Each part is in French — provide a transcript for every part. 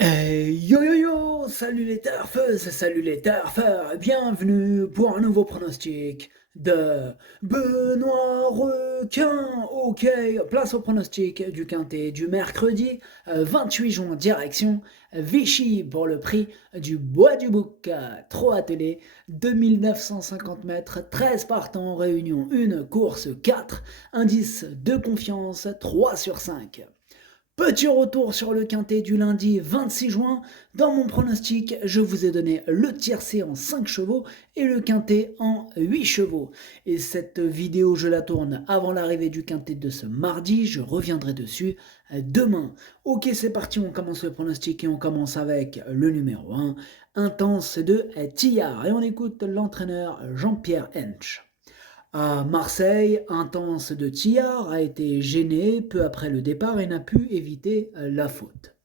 Yo yo yo, salut les turfeuses, salut les turfeurs, bienvenue pour un nouveau pronostic de Benoît Requin. Ok, place au pronostic du quintet du mercredi 28 juin, direction Vichy pour le prix du Bois du Bouc. Trop attelé, 2950 mètres, 13 partants, réunion 1, course 4, indice de confiance 3 sur 5. Petit retour sur le quintet du lundi 26 juin. Dans mon pronostic, je vous ai donné le tiercé en 5 chevaux et le quintet en 8 chevaux. Et cette vidéo, je la tourne avant l'arrivée du quintet de ce mardi. Je reviendrai dessus demain. Ok, c'est parti, on commence le pronostic et on commence avec le numéro 1, Intense de Tillard. Et on écoute l'entraîneur Jean-Pierre Hench. À Marseille, Intense de Tillard a été gêné peu après le départ et n'a pu éviter la faute.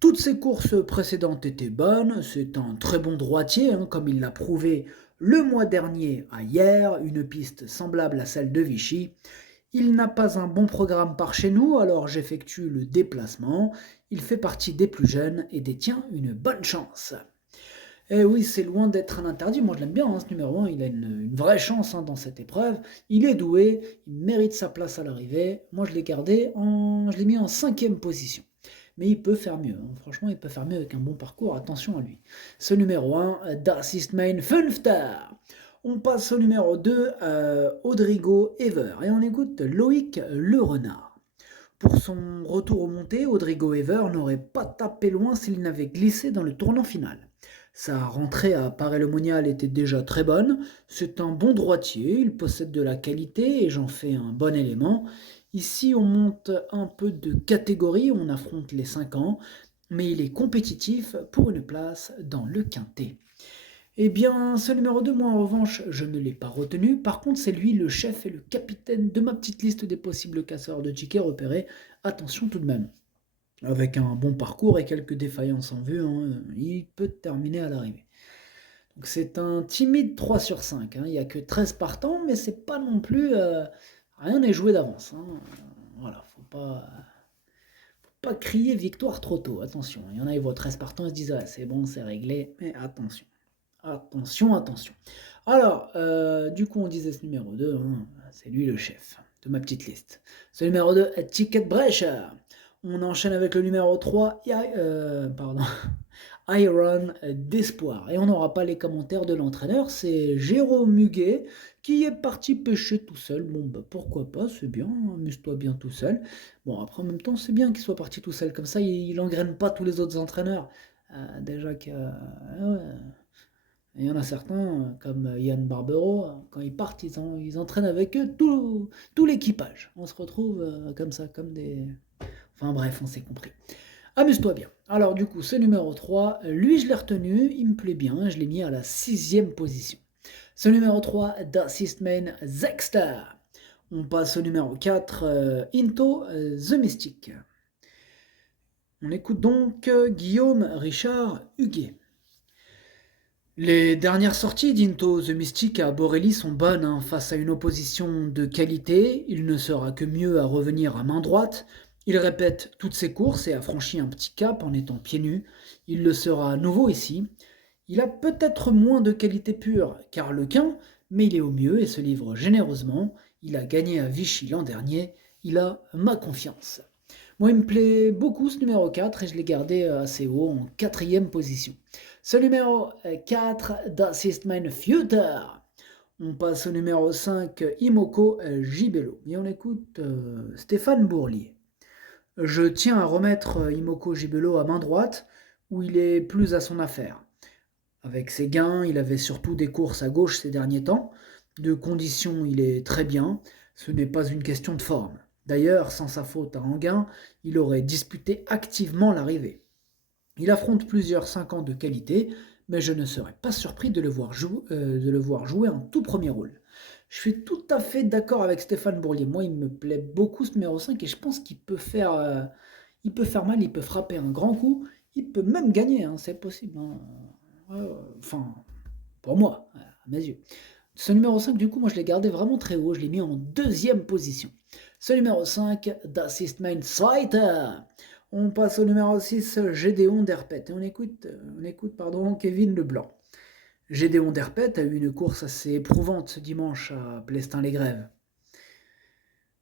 Toutes ses courses précédentes étaient bonnes, c'est un très bon droitier, comme il l'a prouvé le mois dernier à hier, une piste semblable à celle de Vichy. Il n'a pas un bon programme par chez nous, alors j'effectue le déplacement. Il fait partie des plus jeunes et détient une bonne chance. Eh oui, c'est loin d'être un interdit. Moi, je l'aime bien, ce numéro 1. Il a une vraie chance dans cette épreuve. Il est doué, il mérite sa place à l'arrivée. Moi, je l'ai mis en 5e position. Mais il peut faire mieux. Franchement, il peut faire mieux avec un bon parcours. Attention à lui. Ce numéro 1, Das ist mein Fünfter. On passe au numéro 2, Audrigo Ever. Et on écoute Loïc Le Renard. Pour son retour aux montées, Audrigo Ever n'aurait pas tapé loin s'il n'avait glissé dans le tournant final. Sa rentrée à Paray-le-Monial était déjà très bonne. C'est un bon droitier, il possède de la qualité et j'en fais un bon élément. Ici, on monte un peu de catégorie, on affronte les 5 ans, mais il est compétitif pour une place dans le quintet. Eh bien, ce numéro 2, moi en revanche, je ne l'ai pas retenu. Par contre, c'est lui le chef et le capitaine de ma petite liste des possibles casseurs de tickets repérés. Attention tout de même. Avec un bon parcours et quelques défaillances en vue, il peut terminer à l'arrivée. Donc c'est un timide 3 sur 5. Il n'y a que 13 partants, mais c'est pas non plus. Rien n'est joué d'avance. Voilà, faut pas crier victoire trop tôt. Attention, il y en a, ils voient 13 partants, ils se disent c'est bon, c'est réglé. Mais attention. Attention, attention. Alors, du coup, on disait ce numéro 2, c'est lui le chef de ma petite liste. Ce numéro 2, Ticket Brecher. On enchaîne avec le numéro 3, pardon, Iron d'Espoir. Et on n'aura pas les commentaires de l'entraîneur, c'est Jérôme Muguet qui est parti pêcher tout seul. Bon, bah pourquoi pas, c'est bien, amuse-toi bien tout seul. Bon, après, en même temps, c'est bien qu'il soit parti tout seul, comme ça, il engraine pas tous les autres entraîneurs. Déjà que. Ouais. Et il y en a certains, comme Yann Barbero, quand ils partent, ils entraînent avec eux tout l'équipage. On se retrouve comme ça, comme des. Enfin bref, on s'est compris. Amuse-toi bien. Alors du coup, ce numéro 3, lui je l'ai retenu, il me plaît bien, je l'ai mis à la 6e position. Ce numéro 3, Das ist mein Sechster. On passe au numéro 4, Into The Mystic. On écoute donc Guillaume Richard Huguet. Les dernières sorties d'Into The Mystic à Borelli sont bonnes, face à une opposition de qualité. Il ne sera que mieux à revenir à main droite. Il répète toutes ses courses et a franchi un petit cap en étant pieds nus. Il le sera à nouveau ici. Il a peut-être moins de qualité pure qu'Arlequin, mais il est au mieux et se livre généreusement. Il a gagné à Vichy l'an dernier. Il a ma confiance. Moi, il me plaît beaucoup ce numéro 4 et je l'ai gardé assez haut en 4e position. Ce numéro 4, Das ist mein Future. On passe au numéro 5, Imoko Gibello. Et on écoute Stéphane Bourlier. Je tiens à remettre Imoko Gibello à main droite, où il est plus à son affaire. Avec ses gains, il avait surtout des courses à gauche ces derniers temps. De conditions, il est très bien. Ce n'est pas une question de forme. D'ailleurs, sans sa faute à Anguin, il aurait disputé activement l'arrivée. Il affronte plusieurs 5 ans de qualité, mais je ne serais pas surpris de le voir jouer un tout premier rôle. Je suis tout à fait d'accord avec Stéphane Bourlier. Moi, il me plaît beaucoup ce numéro 5 et je pense qu'il peut faire, mal, il peut frapper un grand coup, il peut même gagner, c'est possible. Enfin, pour moi, à mes yeux. Ce numéro 5, du coup, moi je l'ai gardé vraiment très haut, je l'ai mis en 2e position. Ce numéro 5, Das ist mein Zweiter. On passe au numéro 6, Gédéon Derpet. Et on écoute Kevin Leblanc. Gédéon Derpet a eu une course assez éprouvante ce dimanche à Plestin-les-Grèves,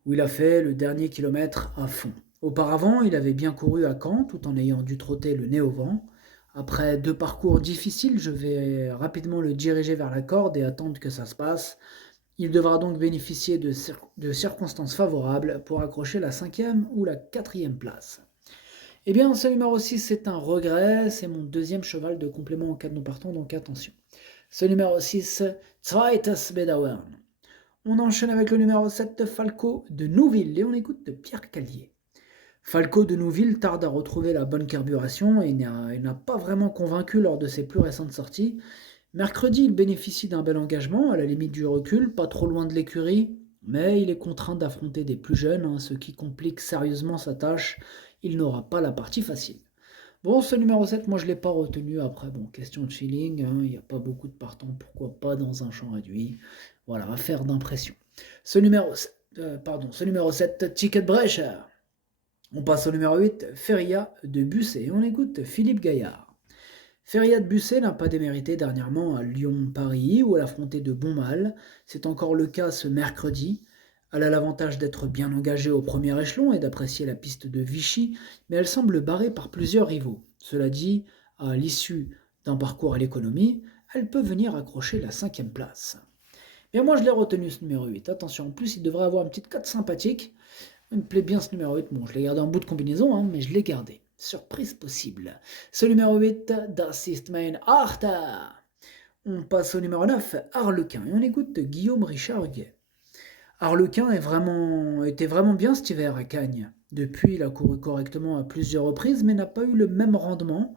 où il a fait le dernier kilomètre à fond. Auparavant, il avait bien couru à Caen, tout en ayant dû trotter le nez au vent. Après 2 parcours difficiles, je vais rapidement le diriger vers la corde et attendre que ça se passe. Il devra donc bénéficier de circonstances favorables pour accrocher la 5e ou la 4e place. Eh bien, ce numéro 6, c'est un regret, c'est mon deuxième cheval de complément en cas de non partant, donc attention. Ce numéro 6, Zweites Bedauern. On enchaîne avec le numéro 7, Falco de Nouville, et on écoute Pierre Callier. Falco de Nouville tarde à retrouver la bonne carburation et n'a pas vraiment convaincu lors de ses plus récentes sorties. Mercredi, il bénéficie d'un bel engagement, à la limite du recul, pas trop loin de l'écurie, mais il est contraint d'affronter des plus jeunes, ce qui complique sérieusement sa tâche. Il n'aura pas la partie facile. Bon, ce numéro 7, moi je ne l'ai pas retenu. Après, bon, question de feeling, il n'y a pas beaucoup de partants, pourquoi pas dans un champ réduit. Voilà, affaire d'impression. Ce numéro 7, Ticket Brecher. On passe au numéro 8, Feria de Busset, et on écoute Philippe Gaillard. Feria de Busset n'a pas démérité dernièrement à Lyon-Paris, où elle affrontait de bons mâles. C'est encore le cas ce mercredi. Elle a l'avantage d'être bien engagée au premier échelon et d'apprécier la piste de Vichy, mais elle semble barrée par plusieurs rivaux. Cela dit, à l'issue d'un parcours à l'économie, elle peut venir accrocher la 5e place. Bien, moi je l'ai retenu ce numéro 8. Attention, en plus il devrait avoir une petite cote sympathique. Il me plaît bien ce numéro 8. Bon, je l'ai gardé en bout de combinaison, mais je l'ai gardé. Surprise possible. Ce numéro 8, Das ist mein Achter. On passe au numéro 9, Harlequin, et on écoute Guillaume Richard Huguet. Harlequin était vraiment bien cet hiver à Cagnes. Depuis, il a couru correctement à plusieurs reprises, mais n'a pas eu le même rendement.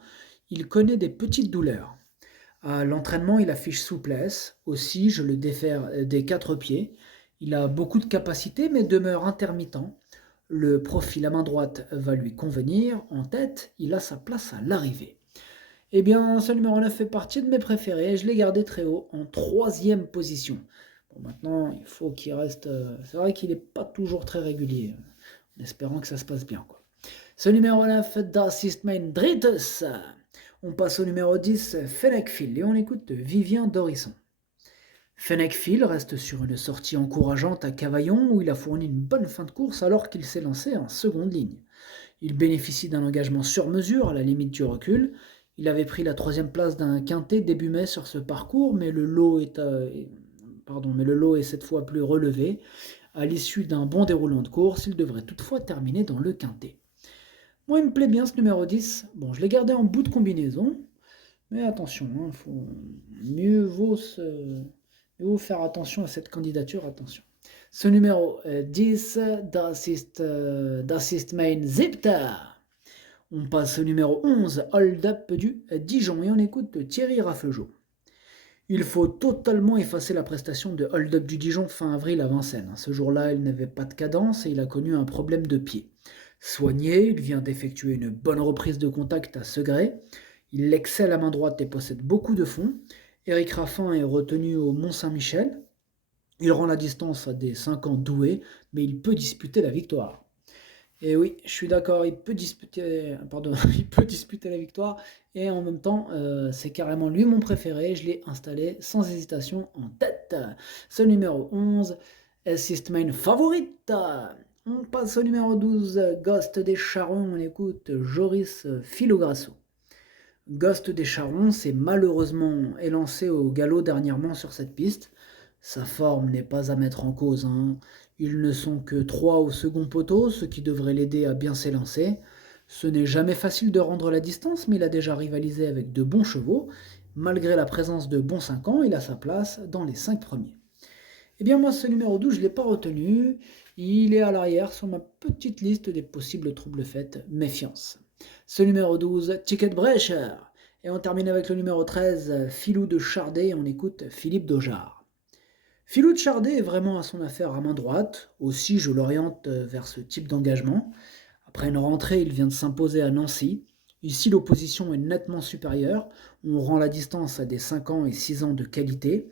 Il connaît des petites douleurs. À l'entraînement, il affiche souplesse. Aussi, je le défère des 4 pieds. Il a beaucoup de capacité, mais demeure intermittent. Le profil à main droite va lui convenir. En tête, il a sa place à l'arrivée. Eh bien, ce numéro 9 fait partie de mes préférés. Je l'ai gardé très haut, en 3e position. Bon, maintenant, il faut qu'il reste... c'est vrai qu'il n'est pas toujours très régulier, en espérant que ça se passe bien, quoi. Ce numéro 9, Das ist mein drittes. On passe au numéro 10, Fenechville, et on écoute Vivien Dorisson. Fenechville reste sur une sortie encourageante à Cavaillon, où il a fourni une bonne fin de course alors qu'il s'est lancé en seconde ligne. Il bénéficie d'un engagement sur mesure à la limite du recul. Il avait pris la 3e place d'un quintet début mai sur ce parcours, mais le lot est cette fois plus relevé. À l'issue d'un bon déroulement de course, il devrait toutefois terminer dans le quintet. Moi, il me plaît bien ce numéro 10. Bon, je l'ai gardé en bout de combinaison, mais attention, mieux vaut faire attention à cette candidature, attention. Ce numéro 10, Das ist mein Siebter. On passe au numéro 11, Hold Up du Dijon, et on écoute Thierry Raffegeot. Il faut totalement effacer la prestation de Hold Up du Dijon fin avril à Vincennes. Ce jour-là, il n'avait pas de cadence et il a connu un problème de pied. Soigné, il vient d'effectuer une bonne reprise de contact à Segré. Il excelle à main droite et possède beaucoup de fond. Éric Raffin est retenu au Mont-Saint-Michel. Il rend la distance à des 5 ans doués, mais il peut disputer la victoire. Et oui, je suis d'accord, il peut disputer la victoire, et en même temps, c'est carrément lui mon préféré, je l'ai installé sans hésitation en tête. Ce numéro 11, es ist mein Favorit. On passe au numéro 12, Ghost des Charons, on écoute Joris Filograsso. Ghost des Charons s'est malheureusement élancé au galop dernièrement sur cette piste. Sa forme n'est pas à mettre en cause, Ils ne sont que 3 au second poteau, ce qui devrait l'aider à bien s'élancer. Ce n'est jamais facile de rendre la distance, mais il a déjà rivalisé avec de bons chevaux. Malgré la présence de bons 5 ans, il a sa place dans les 5 premiers. Eh bien moi, ce numéro 12, je ne l'ai pas retenu. Il est à l'arrière sur ma petite liste des possibles troubles faits. Méfiance. Ce numéro 12, Ticket Brecher. Et on termine avec le numéro 13, Filou de Chardet, et on écoute Philippe Dojard. Filou de Chardet est vraiment à son affaire à main droite, aussi je l'oriente vers ce type d'engagement. Après une rentrée, il vient de s'imposer à Nancy. Ici, l'opposition est nettement supérieure, on rend la distance à des 5 ans et 6 ans de qualité.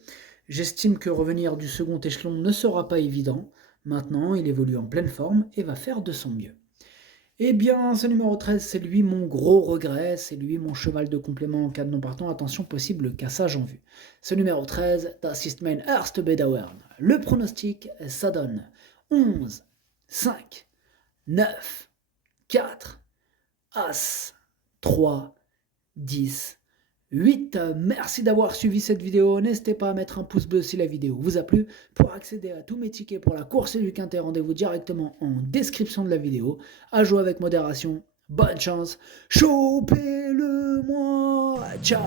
J'estime que revenir du second échelon ne sera pas évident. Maintenant, il évolue en pleine forme et va faire de son mieux. Eh bien, ce numéro 13, c'est lui mon gros regret, c'est lui mon cheval de complément en cas de non partant. Attention, possible cassage en vue. Ce numéro 13, das ist mein erste Bedauern. Le pronostic, ça donne 11, 5, 9, 4, As, 3, 10, 8. Merci d'avoir suivi cette vidéo. N'hésitez pas à mettre un pouce bleu si la vidéo vous a plu. Pour accéder à tous mes tickets pour la course du Quintet, rendez-vous directement en description de la vidéo. À jouer avec modération. Bonne chance. Chopez-le moi. Ciao.